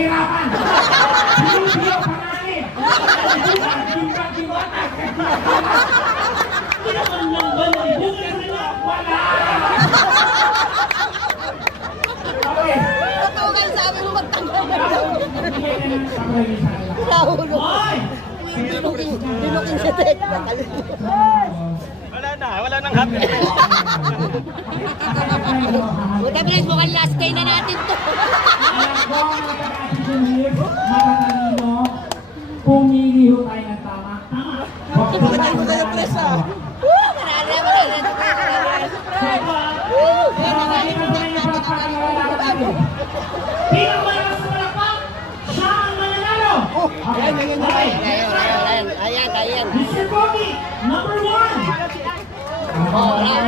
kahirapan. Biyo-biyo, pangalit. Diwatag. Hindi naman lang ba nalibungan nila? Wala. Okay. Tatawagan sabi mo magtanggal. Bigyan na ng sabay sa kanila. Nahulog. Hoy! Dinukin sa tek. Wala nang happy. Buta Pres, mukhang last day na natin to. Matatalino, pumili ho tayo ng tama. Tama. Mo kayo Pres ah. Marami. Pinakamalakas sa palakpak, siya ang mananalo. Ayan. Mr. Bobby, number 1. Wala.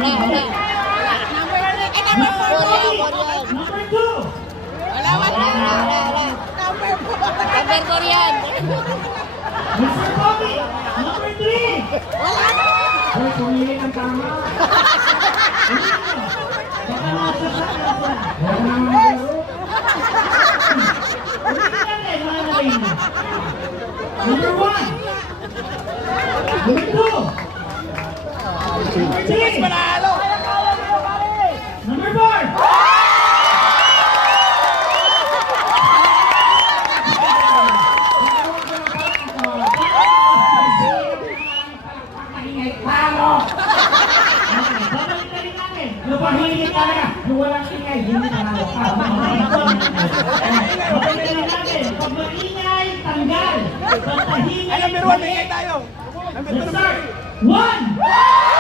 Number 2. Wala. Number 4 yan. Mr. Bobby, number 3. Hoy, pumili ng tama. Baka nasa sa kanya. Wala naman laro. Number 1. Number 2. Number 3. Number 4. Napahingit talaga. Yung walang ingay, hindi nanalo ka. Napahingit natin. Pag maingay, tanggal. Pag tahingay, Number 1, tayo. Let's start. 1.